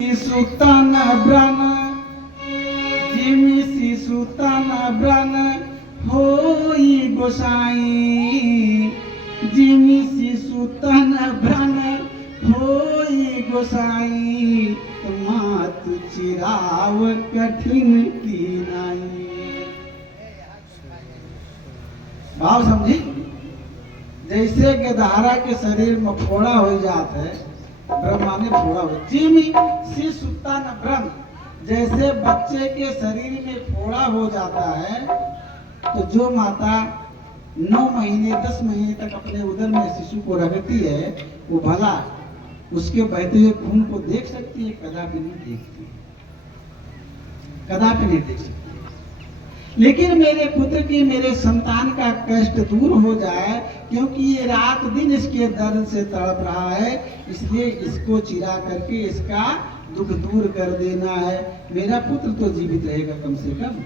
सुतन ब्रन जिमि सुतन ब्रन होई गोसाई जिमि सुतन ब्रन होई गोसाई मात चिराव कठिन की नाई। भाव समझी? जैसे गधारा के शरीर में फोड़ा हो जाता है, ब्रह्मा ने फोड़ा हो जिमि सुतन ब्रह्म, जैसे बच्चे के शरीर में फोड़ा हो जाता है तो जो माता 9 महीने 10 महीने तक अपने उदर में शिशु को रखती है वो भला उसके बहते हुए खून को देख सकती है? कदापि नहीं देखती, कदापि नहीं देख सकती। लेकिन मेरे पुत्र की, मेरे संतान का कष्ट दूर हो जाए, क्योंकि ये रात दिन इसके दर्द से तड़प रहा है, इसलिए इसको चिरा करके इसका दुख दूर कर देना है। मेरा पुत्र तो जीवित रहेगा कम से कम,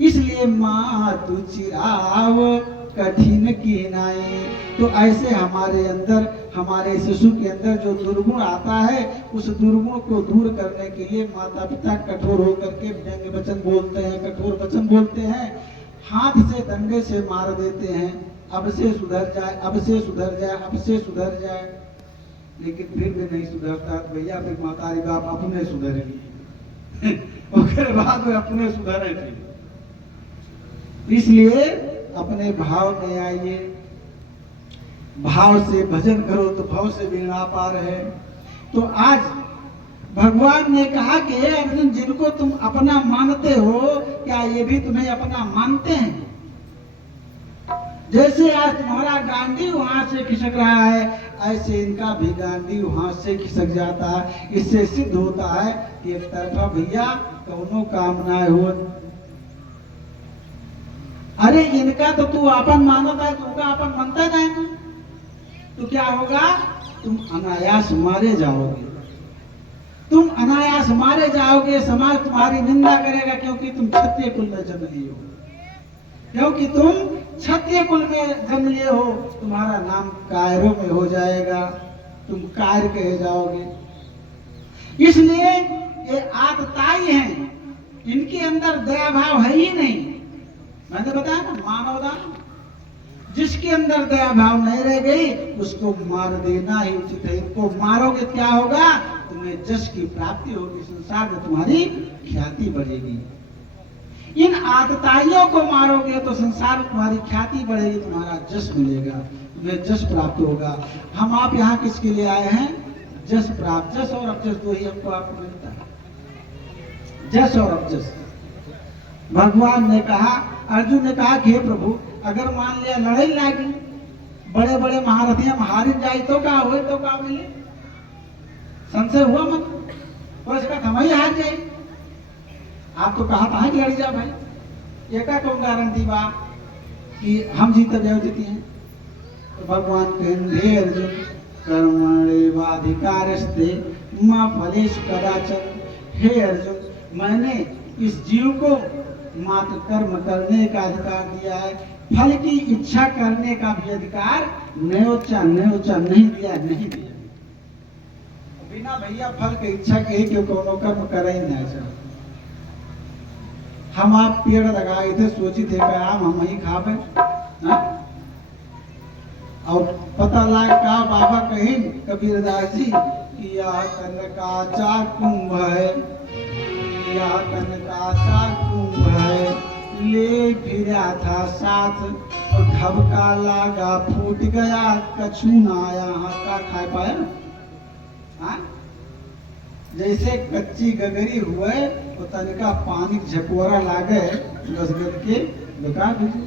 इसलिए माँ तू चिराव कठिन की नाई। तो ऐसे हमारे अंदर, हमारे शिशु के अंदर जो दुर्गुण आता है, उस दुर्गुण को दूर करने के लिए माता पिता कठोर होकर के व्यंग्य वचन बोलते हैं, कठोर वचन बोलते हैं, हाथ से डंडे से मार देते हैं, अब से सुधर जाए, अब से सुधर जाए, अब से सुधर जाए। लेकिन फिर भी नहीं सुधरता, भैया फिर मातारी बाप अपने सुधरेगी उसके बाद वे अपने सुधरे थे। इसलिए अपने भाव में आइए, भाव से भजन करो तो भाव से बीड़ा पार है। तो आज भगवान ने कहा कि अर्जुन, जिनको तुम अपना मानते हो, क्या ये भी तुम्हें अपना मानते हैं? जैसे आज तुम्हारा गांधी वहां से खिसक रहा है, ऐसे इनका भी गांधी वहां से खिसक जाता है। इससे सिद्ध होता है कि एक तरफा भैया दोनों कामनाएं हो। अरे इनका तो तू अपन मानता है, तुमका अपन मानता नहीं, तो क्या होगा? तुम अनायास मारे जाओगे, तुम अनायास मारे जाओगे। समाज तुम्हारी निंदा करेगा, क्योंकि तुम क्षत्रिय कुल में जन्म लिए हो, क्योंकि तुम क्षत्रिय कुल में जन्म लिए हो। तुम्हारा नाम कायरों में हो जाएगा, तुम कायर कहे जाओगे। इसलिए ये आतताई हैं, इनके अंदर दया भाव है ही नहीं। मैंने बताया ना, मानवदान, जिसके अंदर दया भाव नहीं रह गई उसको मार देना ही उचित है। इनको मारोगे क्या होगा? तुम्हें यश की प्राप्ति होगी, संसार में तुम्हारी ख्याति बढ़ेगी। इन आतताइयों को मारोगे तो संसार में तुम्हारी ख्याति बढ़ेगी, तुम्हारा यश मिलेगा, तुम्हें यश प्राप्त होगा। हम आप यहाँ किसके लिए आए हैं? यश प्राप्त। यश और अपजस दो ही हमको आपको मिलता है, यश और अपजस। भगवान ने कहा, अर्जुन ने कहा कि हे प्रभु, अगर मान लिया लड़ाई लागी, बड़े बड़े महारथी हम हार जाए तो क्या हुए, तो क्या मिले? संशय हुआ मत, तो इसका हम ही हार जाए। आप तो कहा था कि लड़ जा भाई, एका कौन गारंटी बा कि हम जीत जीती हैं? तो भगवान कहें, हे अर्जुन, कर्मण्येवाधिकारस्ते मा फलेषु कदाचन। हे अर्जुन, मैंने इस जीव को मात्र कर्म करने का अधिकार दिया है, फल की इच्छा करने का भी अधिकार न्योचा नहीं दिया, नहीं दिया। बिना भैया फल की इच्छा के क्यों कोनो कर्म करे ही नहीं चाहिए। हम आप पेड़ लगाए थे, सोची थे कि आम हम ही खावे, और पता लगा का बाबा कहीं कबीरदास जी कि यह कनकाचा कुंभ है, यह कनकाचा कुंभ है, ले फिरा था साथ और धबका लागा फूट गया, कछु ना आया का खा पाया। हाँ? जैसे कच्ची गगरी हुए तो तनिका पानी झकोरा लागे गदगद के बता दीजिए,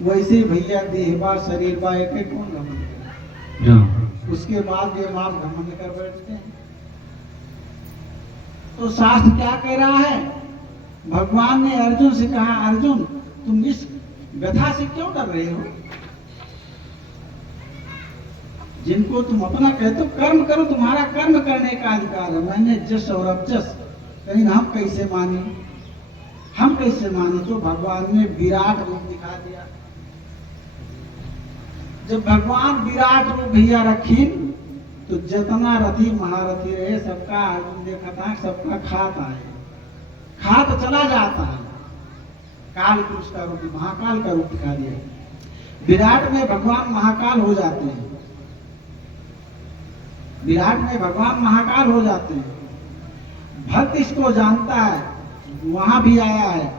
वैसे भैया देहबा शरीर बा एक कौन घमंड करे? उसके बाद ये माप घमंड कर बैठते हैं। तो शास्त्र क्या कह रहा है? भगवान ने अर्जुन से कहा, अर्जुन तुम इस व्यथा से क्यों डर रहे हो? जिनको तुम अपना कहते हो कर्म करो, तुम्हारा कर्म करने का अधिकार है। मैंने जस और अपजस, कहीं हम कैसे माने, हम कैसे माने? तो भगवान ने विराट रूप दिखा दिया। जब भगवान विराट रूप भैया रखी तो जितना रथी महारथी रहे सबका अर्जुन देखा था, सबका खात आए, खात चला जाता है। काल पुरुष का रूप, महाकाल का रूप दिखा दिया। विराट में भगवान महाकाल हो जाते हैं, विराट में भगवान महाकाल हो जाते हैं। भक्त इसको जानता है, वहां भी आया है।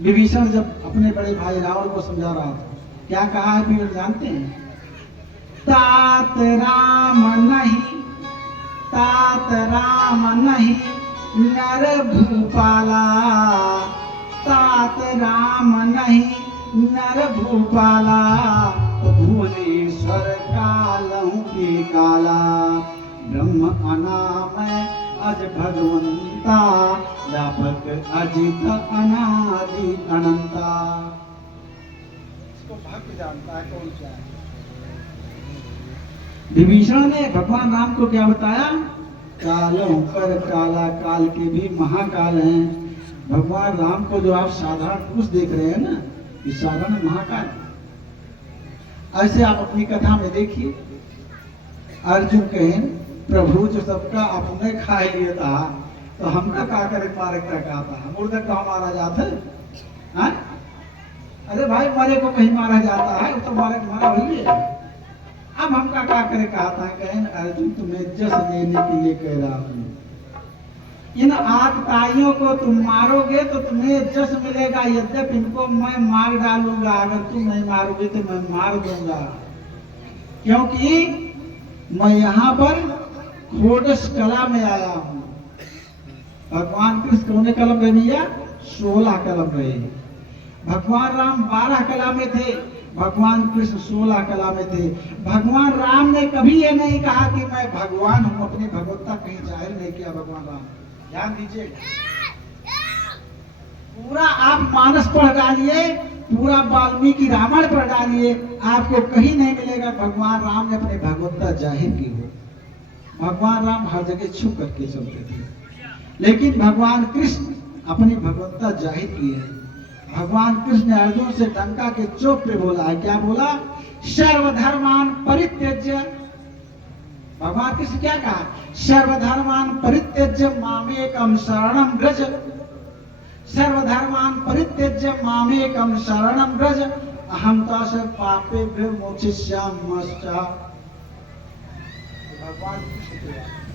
विभीषण जब अपने बड़े भाई रावण को समझा रहा था, क्या कहा है भी जानते हैं? तात राम नहीं, तात राम नहीं नर भूपाला, तात राम नहीं नर भूपाला, भुवनेश्वर कालहु के काला, ब्रह्म अनामय अज भगवंता, व्यापक अजित अनादि अनंता। इसको भक्त जानता है कौन क्या है। विभीषण ने भगवान राम को क्या बताया? कालों पर काला, काल के भी महाकाल हैं। भगवान राम को जो आप साधारण पुरुष देख रहे हैं ना, ये साधारण महाकाल है। ऐसे आप अपनी कथा में देखिए, अर्जुन कहे प्रभु जो सबका अपने खा लिया था, तो हमका का करे मारे क्या कहा था? मुर्दा कहाँ मारा जाता है? अरे भाई मरे को कहीं मारा जाता है, तो मारे मारा हुई है। अब हमका क्या करे कहा था? कहें अर्जुन तुम्हें जस लेने के लिए कह रहा हूं, इन आतताइयों को तुम मारोगे तो तुम्हें जस मिलेगा, यद्यप इनको मैं मार डालूंगा, अगर तुम नहीं मारोगे तो मैं मार दूंगा, क्योंकि मैं यहाँ पर खोडस कला में आया हूँ। भगवान कृष्ण कौन कलम रहे भैया? 16 कलम रहे। भगवान राम 12 कला में थे, भगवान कृष्ण 16 कला में थे। भगवान राम ने कभी ये नहीं कहा कि मैं भगवान हूँ, अपनी भगवत्ता कहीं जाहिर नहीं किया भगवान राम। ध्यान दीजिए, पूरा आप मानस पढ़ डालिए, पूरा वाल्मीकि रामायण पढ़ डालिए, आपको कहीं नहीं मिलेगा भगवान राम ने अपनी भगवत्ता जाहिर की हो। भगवान राम हर जगह छुप करके चलते थे, लेकिन भगवान कृष्ण अपनी भगवत्ता जाहिर की है। भगवान कृष्ण ने अर्जुन से डंका के चोप पे बोला है, क्या बोला? सर्वधर्मान परित्यज्य। भगवान कृष्ण क्या कहा? सर्वधर्मान परित्यज्य मामेकम शरणम व्रज, सर्वधर्मान परित्यज्य मामेकम शरणम व्रज, अहम तास पापेभ्यो मोक्षयिष्यामि। भगवान कृष्ण